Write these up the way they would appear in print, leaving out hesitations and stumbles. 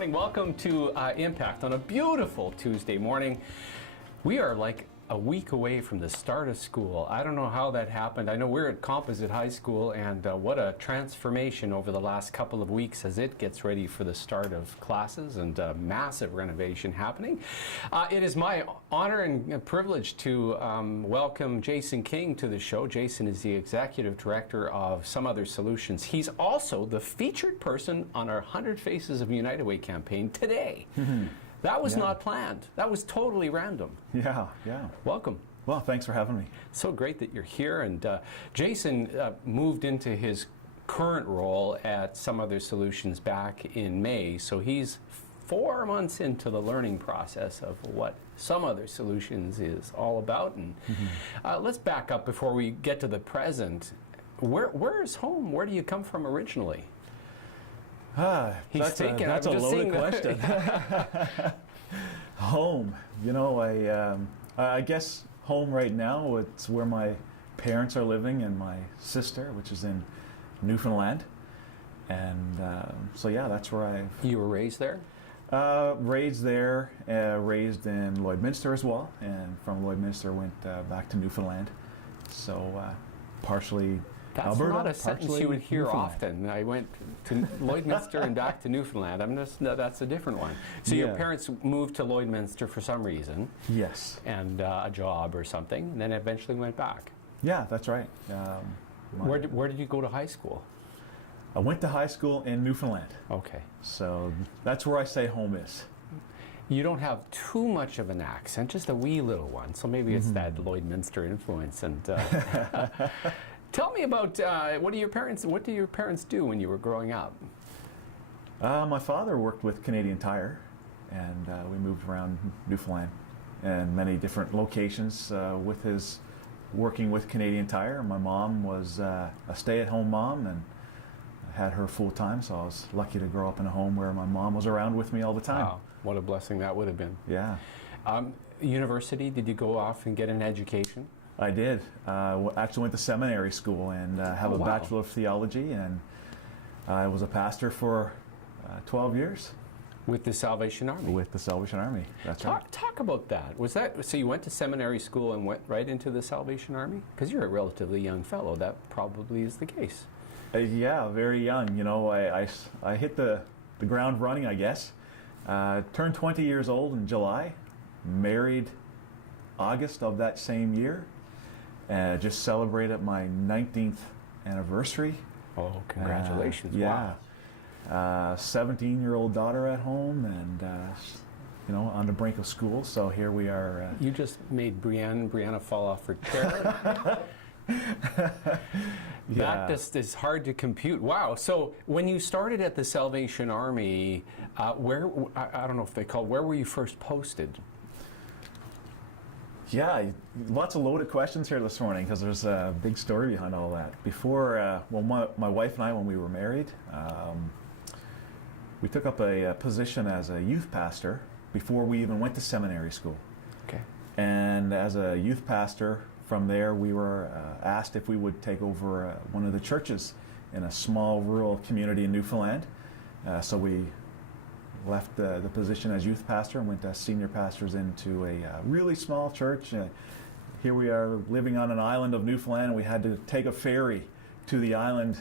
morning. Welcome to Impact on a beautiful Tuesday morning. We are like a week away from the start of school. I don't know how that happened. I know we're at Composite High School, and what a transformation over the last couple of weeks as it gets ready for the start of classes and massive renovation happening. It is my honor and privilege to welcome Jason King to the show. Jason is the Executive Director of Some Other Solutions. He's also the featured person on our 100 Faces of United Way campaign today. That was not planned. That was totally random. Yeah. Welcome. Well, thanks for having me. So great that you're here. And Jason moved into his current role at Some Other Solutions back in May. So he's 4 months into the learning process of what Some Other Solutions is all about. And let's back up before we get to the Where is home? Where do you come from originally? That's a loaded question. Home, you know, I guess home right now, it's where my parents are living and my sister, which is in Newfoundland. And so yeah, that's where You were raised there? Raised there, raised in Lloydminster as well, and from Lloydminster went back to Newfoundland. So partially That's Alberta, not a sentence you would hear often. I went to Lloydminster and back to Newfoundland. That's a different one. So your parents moved to Lloydminster for some reason. Yes. And a job or something, and then eventually went back. Yeah, that's right. Where did you go to high school? I went to high school in Newfoundland. Okay. So that's where I say home is. You don't have too much of an accent, just a wee little one. So maybe it's that Lloydminster influence. And tell me about what do your parents do when you were growing up? My father worked with Canadian Tire, and we moved around Newfoundland and many different locations with his working with Canadian Tire. My mom was a stay-at-home mom and had her full time, so I was lucky to grow up in a home where my mom was around with me all the time. Wow, what a blessing that would have been. Yeah. University, did you go off and get an education? I did. Actually went to seminary school and have a Bachelor of Theology, and I was a pastor for 12 years. With the Salvation Army? With the Salvation Army, that's right. Talk about that. Was that, so you went to seminary school and went right into the Salvation Army? Because you're a relatively young fellow, that probably is the case. Yeah, very young. You know, I hit the ground running, I guess. Turned 20 years old in July, married August of that same year. Just celebrated my 19th anniversary. Oh, congratulations. Yeah. Wow. 17-year-old daughter at home and, you know, on the brink of school. So here we are. You just made Brianna fall off her chair. That just is hard to compute. Wow. So when you started at the Salvation Army, I don't know if they call, where were you first posted? Yeah, lots of loaded questions here this morning because there's a big story behind all that. Before, my wife and I, when we were married, we took up a position as a youth pastor before we even went to seminary school. Okay. And as a youth pastor, from there we were asked if we would take over one of the churches in a small rural community in Newfoundland. So we left the position as youth pastor and went as senior pastors into a really small church. Here we are living on an island of Newfoundland, and we had to take a ferry to the island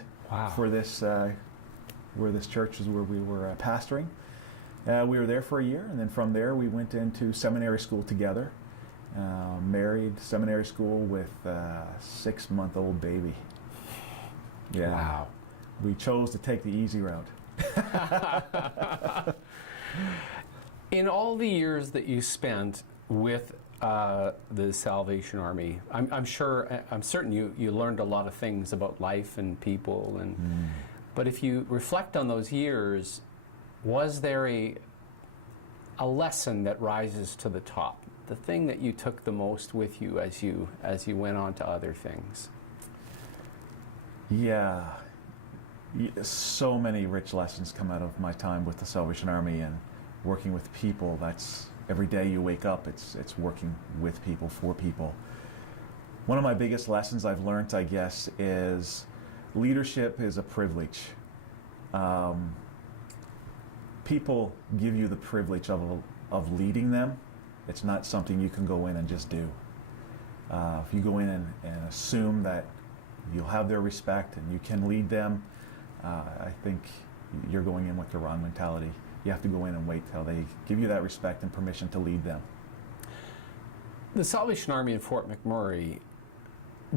for this, where this church is where we were pastoring. We were there for a year, and then from there we went into seminary school together. Married, seminary school with a 6-month-old baby. Yeah. Wow. We chose to take the easy route. In all the years that you spent with the Salvation Army, I'm certain you learned a lot of things about life and people. And but if you reflect on those years, was there a lesson that rises to the top? The thing that you took the most with you as you went on to other things? Yeah. So many rich lessons come out of my time with the Salvation Army and working with people. That's every day you wake up, it's working with people, for people. One of my biggest lessons I've learned, I guess, is leadership is a privilege. people give you the privilege of leading them, it's not something you can go in and just do. If you go in and assume that you'll have their respect and you can lead them, I think you're going in with the wrong mentality. You have to go in and wait till they give you that respect and permission to lead them. The Salvation Army in Fort McMurray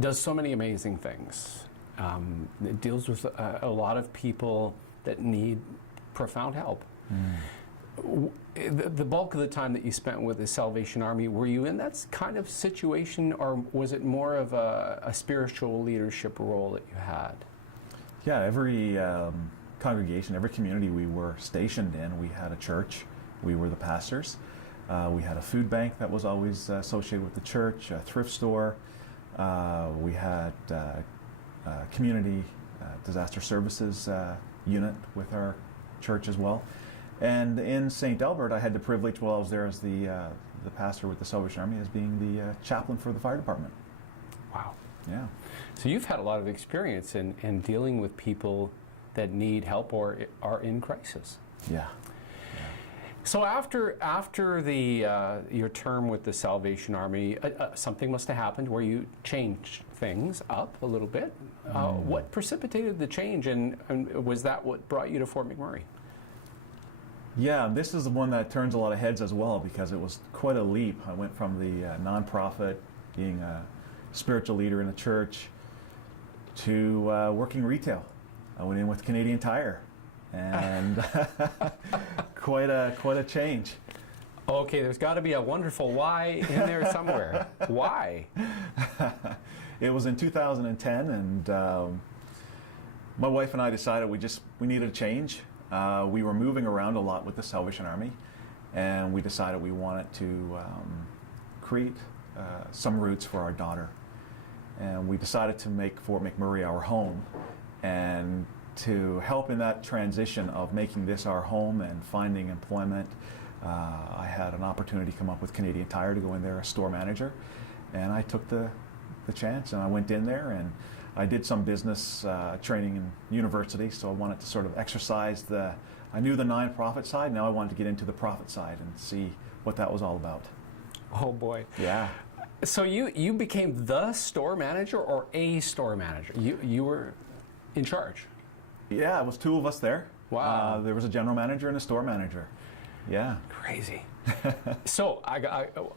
does so many amazing things. It deals with a lot of people that need profound help. The bulk of the time that you spent with the Salvation Army, were you in that kind of situation, or was it more of a spiritual leadership role that you had? Yeah, every congregation, every community we were stationed in, we had a church. We were the pastors. We had a food bank that was always associated with the church, a thrift store. We had community disaster services unit with our church as well. And in St. Albert, I had the privilege while I was there as the pastor with the Salvation Army as being the chaplain for the fire department. Wow. Yeah. So you've had a lot of experience in dealing with people that need help or are in crisis. Yeah. So after your term with the Salvation Army, something must have happened where you changed things up a little bit. What precipitated the change, and was that what brought you to Fort McMurray? Yeah, this is the one that turns a lot of heads as well, because it was quite a leap. I went from the nonprofit, being a spiritual leader in a church, to working retail. I went in with Canadian Tire, and quite a change. Okay, there's got to be a wonderful why in there somewhere. Why? It was in 2010, and my wife and I decided we needed a change. We were moving around a lot with the Salvation Army, and we decided we wanted to create some roots for our daughter. And we decided to make Fort McMurray our home, and to help in that transition of making this our home and finding employment, I had an opportunity to come up with Canadian Tire to go in there as store manager, and I took the chance, and I went in there, and I did some business training in university, so I wanted to sort of exercise I knew the nonprofit side, now I wanted to get into the profit side and see what that was all about. Oh boy. Yeah. So you became the store manager, or a store manager? You were in charge? Yeah, it was two of us there. Wow. There was a general manager and a store manager. Yeah. Crazy. So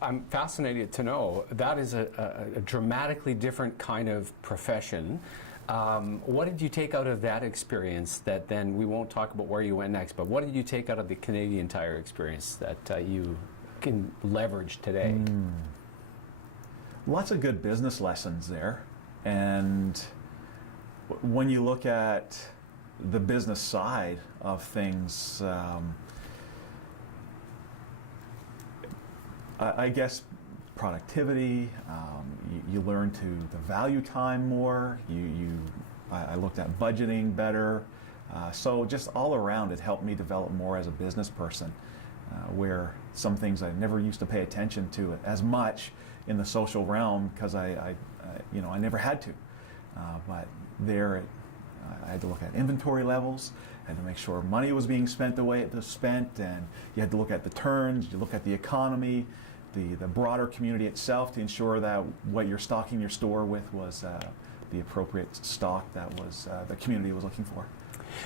I'm fascinated to know, that is a dramatically different kind of profession. What did you take out of that experience that then, we won't talk about where you went next, but what did you take out of the Canadian Tire experience that you can leverage today? Lots of good business lessons there. And when you look at the business side of things, I guess productivity, you learn to value time more, I looked at budgeting better, so just all around it helped me develop more as a business person, where some things I never used to pay attention to as much in the social realm, because I never had to, but there I had to look at inventory levels, I had to make sure money was being spent the way it was spent, and you had to look at the turns, you look at the economy, the broader community itself, to ensure that what you're stocking your store with was the appropriate stock that was the community was looking for.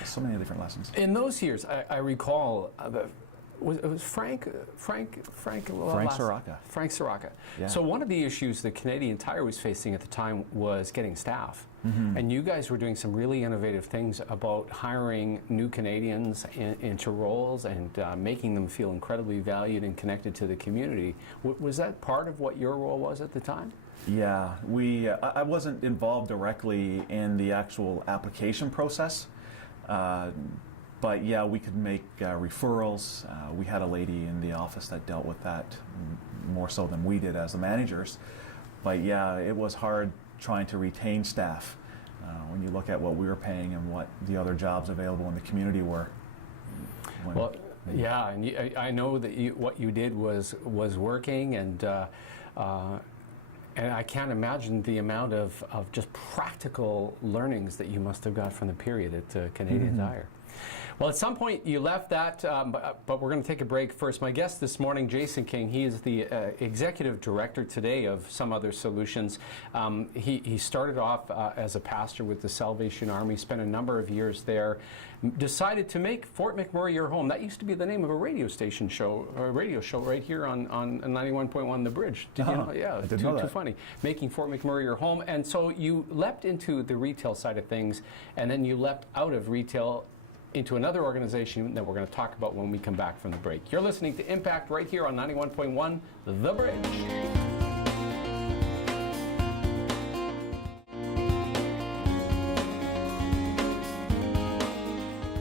So many different lessons. In those years, I recall it was Frank Soroka. Frank Soroka. Yeah. So one of the issues that Canadian Tire was facing at the time was getting staff. And you guys were doing some really innovative things about hiring new Canadians into roles and making them feel incredibly valued and connected to the community. Was that part of what your role was at the time? Yeah, I wasn't involved directly in the actual application process. But yeah, we could make referrals. We had a lady in the office that dealt with that more so than we did as the managers. But yeah, it was hard trying to retain staff when you look at what we were paying and what the other jobs available in the community were. Well, yeah, and I know that what you did was working, and I can't imagine the amount of just practical learnings that you must have got from the period at Canadian Tire. Well, at some point you left that, but we're going to take a break first. My guest this morning, Jason King, he is the executive director today of Some Other Solutions. He started off as a pastor with the Salvation Army, spent a number of years there, decided to make Fort McMurray your home. That used to be the name of a radio show right here on 91.1 The Bridge. Did you know? Yeah, I didn't know that. Too funny. Making Fort McMurray your home. And so you leapt into the retail side of things, and then you leapt out of retail into another organization that we're going to talk about when we come back from the break. You're listening to Impact right here on 91.1 The Bridge.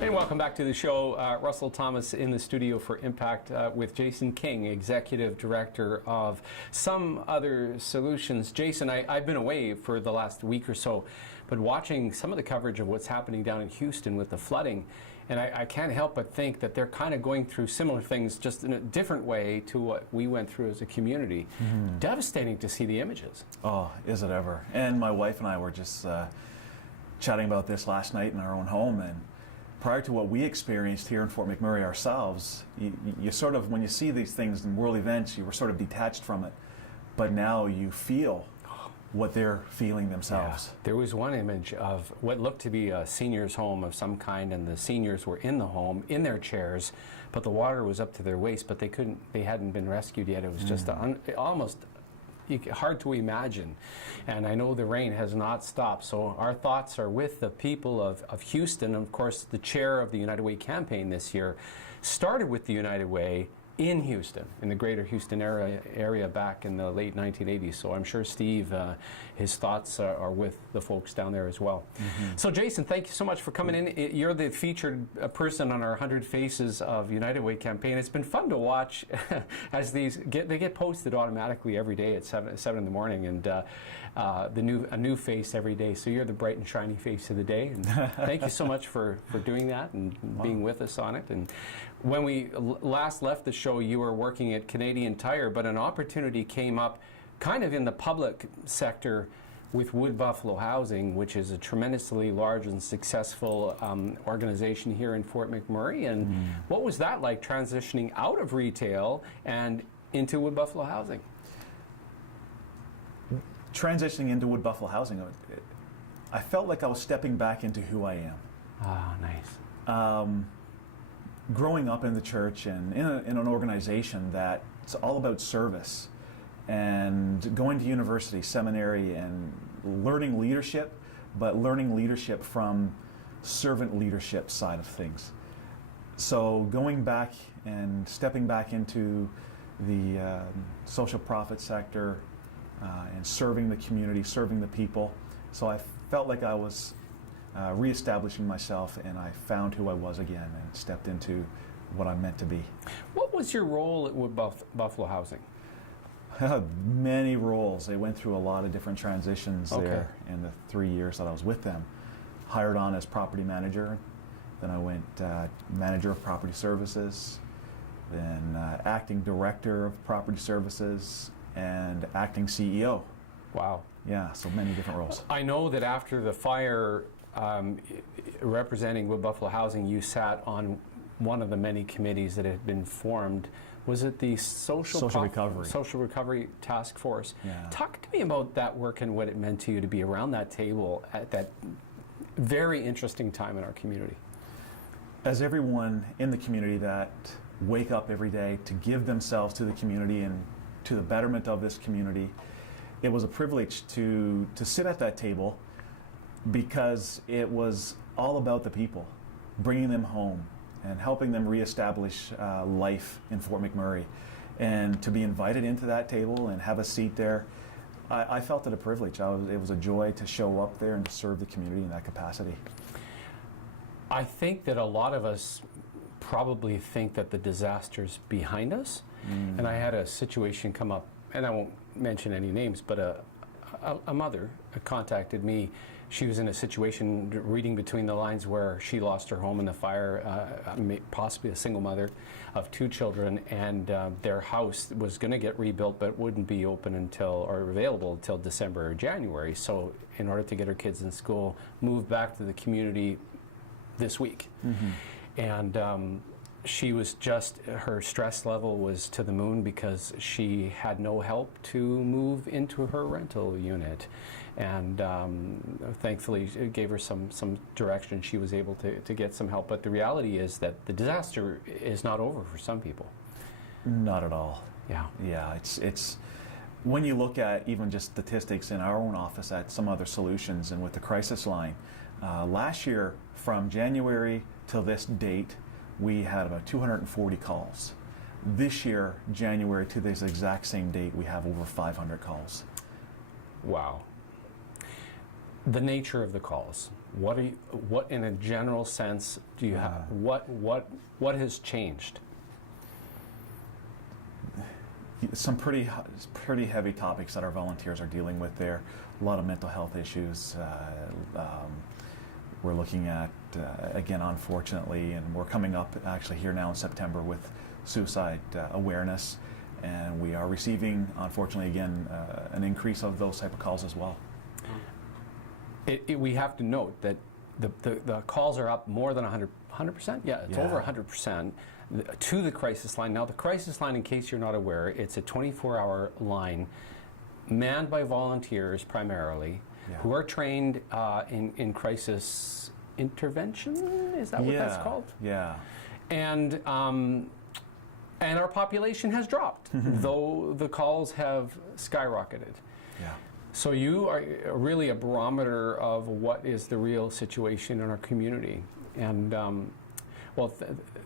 And welcome back to the show. Russell Thomas in the studio for Impact with Jason King, Executive Director of Some Other Solutions. Jason, I've been away for the last week or so, but watching some of the coverage of what's happening down in Houston with the flooding, and I can't help but think that they're kind of going through similar things, just in a different way to what we went through as a community. Devastating to see the images. Oh, is it ever? And my wife and I were just chatting about this last night in our own home, and prior to what we experienced here in Fort McMurray ourselves, you sort of, when you see these things in world events, you were sort of detached from it. But now you feel what they're feeling themselves. Yeah. There was one image of what looked to be a senior's home of some kind, and the seniors were in the home, in their chairs, but the water was up to their waist, but they hadn't been rescued yet. It was just almost hard to imagine. And I know the rain has not stopped, so our thoughts are with the people of Houston. Of course, the chair of the United Way campaign this year started with the United Way in Houston, in the greater Houston area back in the late 1980s. So I'm sure Steve, his thoughts are with the folks down there as well. So Jason, thank you so much for coming in. You're the featured person on our 100 Faces of United Way campaign. It's been fun to watch as they get posted automatically every day at 7 in the morning, and a new face every day. So you're the bright and shiny face of the day. And thank you so much for doing that and being with us on it. And when we last left the show, you were working at Canadian Tire, but an opportunity came up kind of in the public sector with Wood Buffalo Housing, which is a tremendously large and successful organization here in Fort McMurray. And what was that like, transitioning out of retail and into Wood Buffalo Housing? Transitioning into Wood Buffalo Housing, I felt like I was stepping back into who I am. Ah, nice. Growing up in the church and in an organization that's all about service, and going to university, seminary, and learning leadership, but learning leadership from servant leadership side of things. So going back and stepping back into the social profit sector and serving the community, serving the people. So I felt like I was reestablishing myself, and I found who I was again and stepped into what I'm meant to be. What was your role at Wood Buffalo Housing? Many roles. I went through a lot of different transitions there in the 3 years that I was with them. Hired on as property manager, then I went manager of property services, then acting director of property services, and acting CEO. Wow. Yeah, so many different roles. I know that after the fire, representing Wood Buffalo Housing, you sat on one of the many committees that had been formed. Was it the Social Recovery Task Force? Yeah. Talk to me about that work and what it meant to you to be around that table at that very interesting time in our community. As everyone in the community that wake up every day to give themselves to the community and to the betterment of this community, it was a privilege to sit at that table, because it was all about the people, bringing them home and helping them reestablish life in Fort McMurray. And to be invited into that table and have a seat there, I felt it a privilege. It was a joy to show up there and to serve the community in that capacity. I think that a lot of us probably think that the disaster's behind us. And I had a situation come up, and I won't mention any names, but a mother contacted me. She was in a situation, reading between the lines, where she lost her home in the fire, possibly a single mother of 2 children, and their house was going to get rebuilt but wouldn't be open or available until December or January. So in order to get her kids in school, moved back to the community, this week. And she was just, her stress level was to the moon because she had no help to move into her rental unit. And thankfully it gave her some direction. She was able to get some help. But the reality is that the disaster is not over for some people. Not at all. Yeah. Yeah, it's when you look at even just statistics in our own office at some other solutions and with the crisis line, last year from January till this date, we had about 240 calls. This year, January to this exact same date, we have over 500 calls. Wow. The nature of the calls. What in a general sense do you have? What has changed? Some pretty heavy topics that our volunteers are dealing with there. A lot of mental health issues. We're looking at, again, unfortunately, and we're coming up actually here now in September with suicide awareness, and we are receiving, unfortunately, again, an increase of those type of calls as well. We have to note that the calls are up more than 100%? Yeah, it's over 100% to the crisis line. Now, the crisis line, in case you're not aware, it's a 24-hour line manned by volunteers primarily, who are trained in crisis intervention. Is that what that's called? Yeah. And our population has dropped, though the calls have skyrocketed. Yeah. So you are really a barometer of what is the real situation in our community. And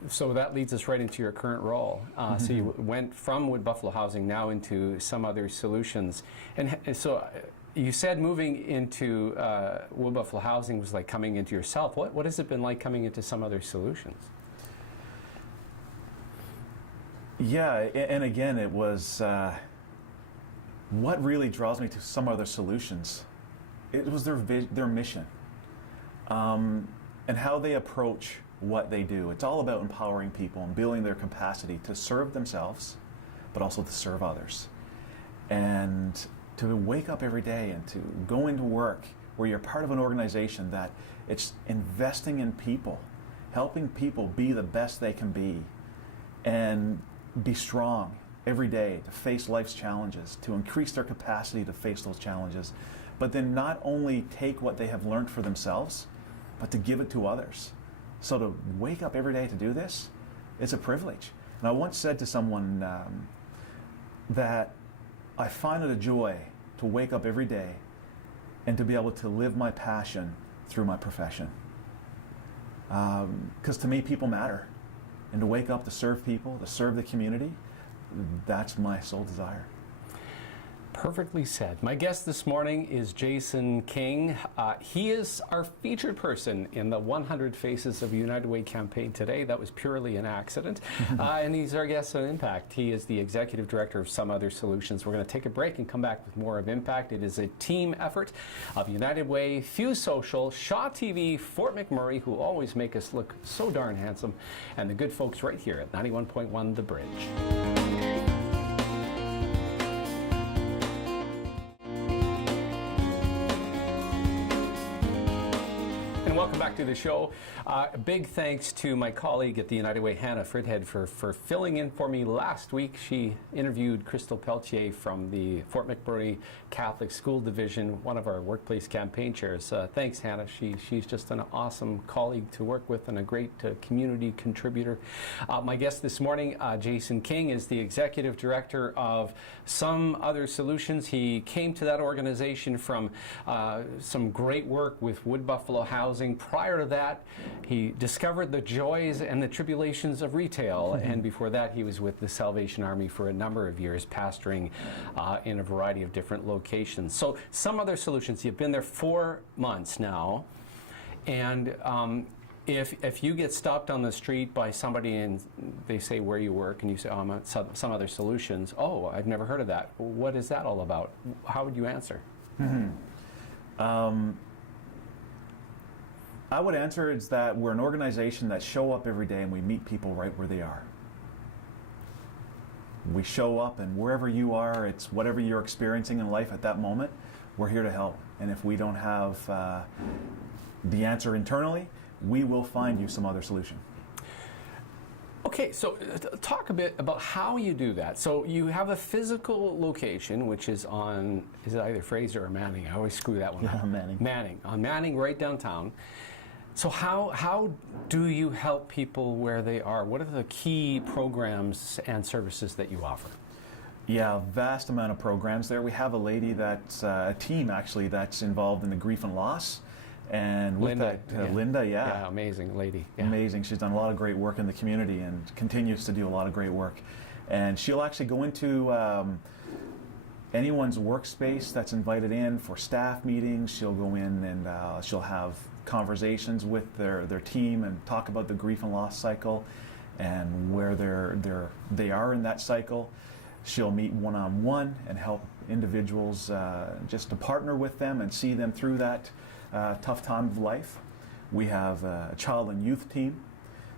so that leads us right into your current role. So you went from Wood Buffalo Housing now into Some Other Solutions. And so you said moving into Wood Buffalo Housing was like coming into yourself. What has it been like coming into Some Other Solutions? Yeah, and again, it was what really draws me to Some Other Solutions. It was their mission and how they approach what they do. It's all about empowering people and building their capacity to serve themselves, but also to serve others. And to wake up every day and to go into work where you're part of an organization that it's investing in people, helping people be the best they can be, and be strong every day to face life's challenges, to increase their capacity to face those challenges, but then not only take what they have learned for themselves, but to give it to others. So to wake up every day to do this, it's a privilege. And I once said to someone that I find it a joy to wake up every day and to be able to live my passion through my profession. Because to me, people matter. And to wake up to serve people, to serve the community, that's my sole desire. Perfectly said. My guest this morning is Jason King. He is our featured person in the 100 Faces of United Way campaign today. That was purely an accident. And he's our guest on Impact. He is the Executive Director of Some Other Solutions. We're going to take a break and come back with more of Impact. It is a team effort of United Way, Fuse Social, Shaw TV, Fort McMurray, who always make us look so darn handsome, and the good folks right here at 91.1 The Bridge. Welcome back to the show. A big thanks to my colleague at the United Way, Hannah Fridhead, for filling in for me last week. She interviewed Crystal Pelletier from the Fort McMurray Catholic School Division, one of our workplace campaign chairs. Thanks, Hannah. She's just an awesome colleague to work with and a great community contributor. My guest this morning, Jason King, is the Executive Director of Some Other Solutions. He came to that organization from some great work with Wood Buffalo Housing. Prior to that, he discovered the joys and the tribulations of retail, and before that he was with the Salvation Army for a number of years, pastoring in a variety of different locations. So Some Other Solutions, you've been there 4 months now, and if you get stopped on the street by somebody and they say where you work and you say, oh, I'm at Some Other Solutions, oh, I've never heard of that, what is that all about? How would you answer? I would answer is that we're an organization that show up every day and we meet people right where they are. We show up, and wherever you are, it's whatever you're experiencing in life at that moment, we're here to help. And if we don't have the answer internally, we will find you some other solution. Okay, so talk a bit about how you do that. So you have a physical location, which is on, is it either Fraser or Manning? I always screw that one up. Manning. Manning, on Manning, right downtown. So how do you help people where they are? What are the key programs and services that you offer? Yeah, vast amount of programs there. We have a lady that's, a team actually, that's involved in the grief and loss. And with Linda, that, Linda, Yeah, amazing lady. Yeah. Amazing. She's done a lot of great work in the community and continues to do a lot of great work. And she'll actually go into anyone's workspace that's invited in for staff meetings. She'll go in and she'll have conversations with their team and talk about the grief and loss cycle and where they are in that cycle. She'll meet one-on-one and help individuals just to partner with them and see them through that tough time of life. We have a child and youth team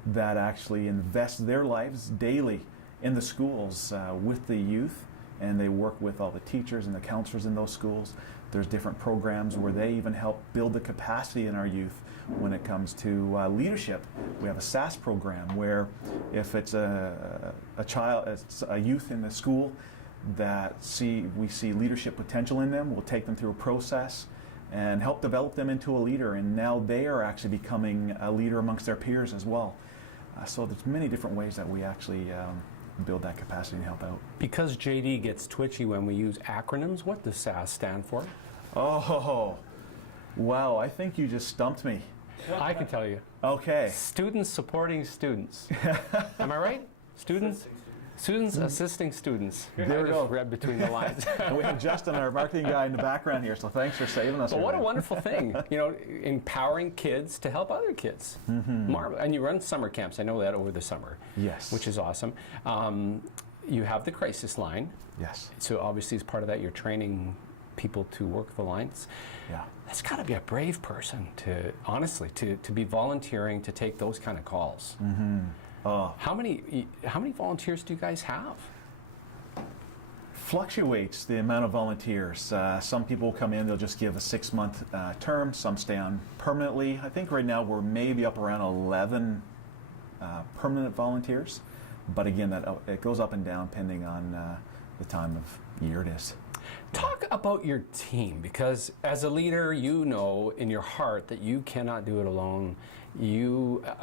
that actually invests their lives daily in the schools with the youth, and they work with all the teachers and the counselors in those schools. There's different programs where they even help build the capacity in our youth when it comes to leadership. We have a SAS program where if it's a youth in the school that we see leadership potential in them, we'll take them through a process and help develop them into a leader, and now they are actually becoming a leader amongst their peers as well. So there's many different ways that we actually build that capacity and help out. Because JD gets twitchy when we use acronyms, what does SAS stand for? Oh, wow, I think you just stumped me. I can tell you. Okay. Students supporting students. Am I right? Students assisting students. There we go. Read between the lines. And we have Justin, our marketing guy, in the background here, so thanks for saving us. But what a wonderful thing, empowering kids to help other kids. Marvelous. And you run summer camps, I know that, over the summer. Yes. Which is awesome. You have the crisis line. Yes. So obviously as part of that, you're training people to work the lines. Yeah. That's got to be a brave person to, honestly, to be volunteering to take those kind of calls. How many volunteers do you guys have? Fluctuates the amount of volunteers. Some people come in, they'll just give a 6-month term. Some stay on permanently. I think right now we're maybe up around 11 permanent volunteers. But again, it goes up and down depending on the time of year it is. Talk about your team, because as a leader, you know in your heart that you cannot do it alone.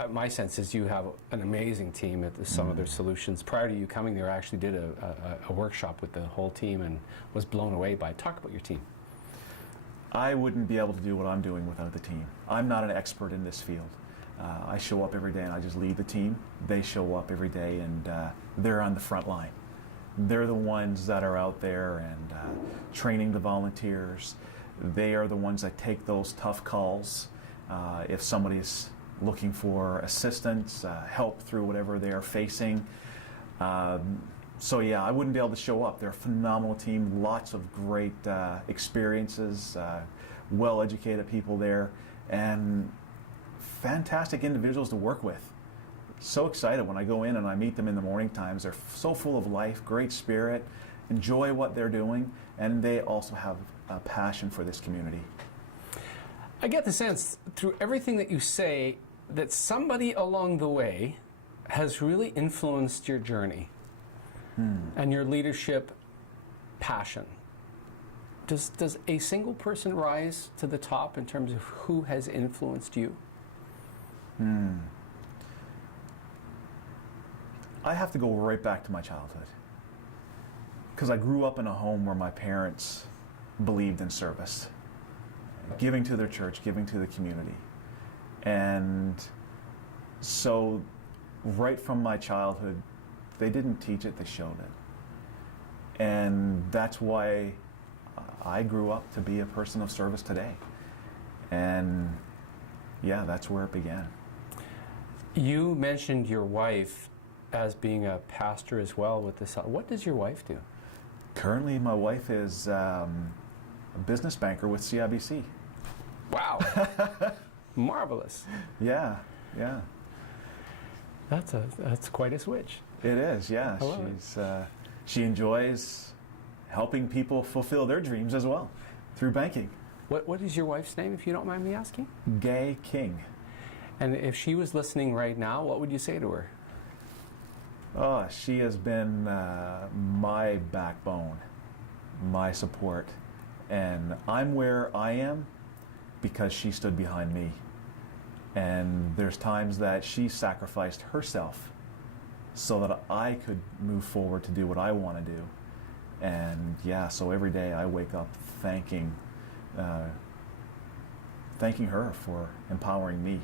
My sense is you have an amazing team at some of their solutions. Prior to you coming there, I actually did a workshop with the whole team and was blown away by it. Talk about your team. I wouldn't be able to do what I'm doing without the team. I'm not an expert in this field. I show up every day and I just lead the team. They show up every day and they're on the front line. They're the ones that are out there and training the volunteers. They are the ones that take those tough calls. If somebody's looking for assistance, help through whatever they are facing. So yeah, I wouldn't be able to show up. They're a phenomenal team, lots of great experiences, well-educated people there, and fantastic individuals to work with. So excited when I go in and I meet them in the morning times. They're so full of life, great spirit, enjoy what they're doing, and they also have a passion for this community. I get the sense through everything that you say that somebody along the way has really influenced your journey and your leadership passion. Does a single person rise to the top in terms of who has influenced you? I have to go right back to my childhood, because I grew up in a home where my parents believed in service, giving to their church, giving to the community. And so right from my childhood, they didn't teach it, they showed it. And that's why I grew up to be a person of service today. And yeah, that's where it began. You mentioned your wife as being a pastor as well with this. What does your wife do? Currently, my wife is a business banker with CIBC. Wow. Marvelous. Yeah. That's quite a switch. It is, yeah. She enjoys helping people fulfill their dreams as well through banking. What is your wife's name, if you don't mind me asking? Gay King. And if she was listening right now, what would you say to her? Oh, she has been my backbone, my support. And I'm where I am because she stood behind me. And there's times that she sacrificed herself so that I could move forward to do what I want to do. And yeah, so every day I wake up thanking her for empowering me.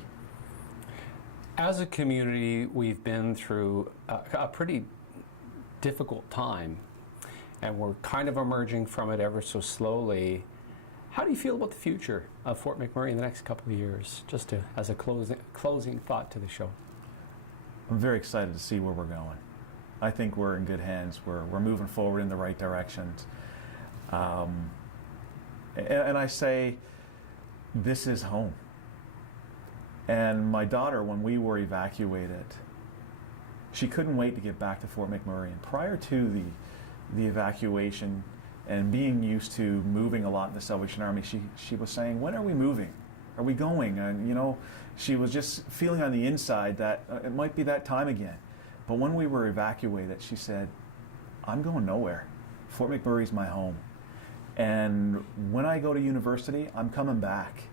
As a community, we've been through a pretty difficult time, and we're kind of emerging from it ever so slowly. How do you feel about the future of Fort McMurray in the next couple of years, just as a closing thought to the show? I'm very excited to see where we're going. I think we're in good hands. We're moving forward in the right directions. And I say, this is home. And my daughter, when we were evacuated, she couldn't wait to get back to Fort McMurray. And prior to the evacuation and being used to moving a lot in the Salvation Army, she was saying, when are we moving? Are we going? And you know, she was just feeling on the inside that it might be that time again. But when we were evacuated, she said, I'm going nowhere. Fort McMurray's my home. And when I go to university, I'm coming back.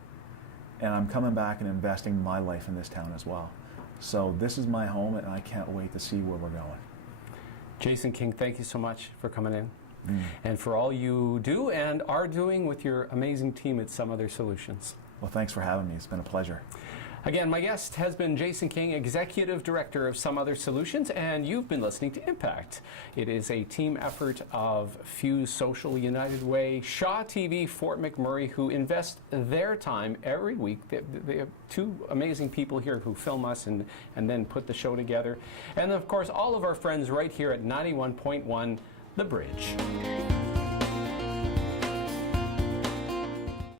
And I'm coming back and investing my life in this town as well. So this is my home, and I can't wait to see where we're going. Jason King, thank you so much for coming in. And for all you do and are doing with your amazing team at Some Other Solutions. Well, thanks for having me. It's been a pleasure. Again, my guest has been Jason King, Executive Director of Some Other Solutions, and you've been listening to Impact. It is a team effort of Fuse Social, United Way, Shaw TV, Fort McMurray, who invest their time every week. They have two amazing people here who film us and then put the show together. And of course, all of our friends right here at 91.1 The Bridge.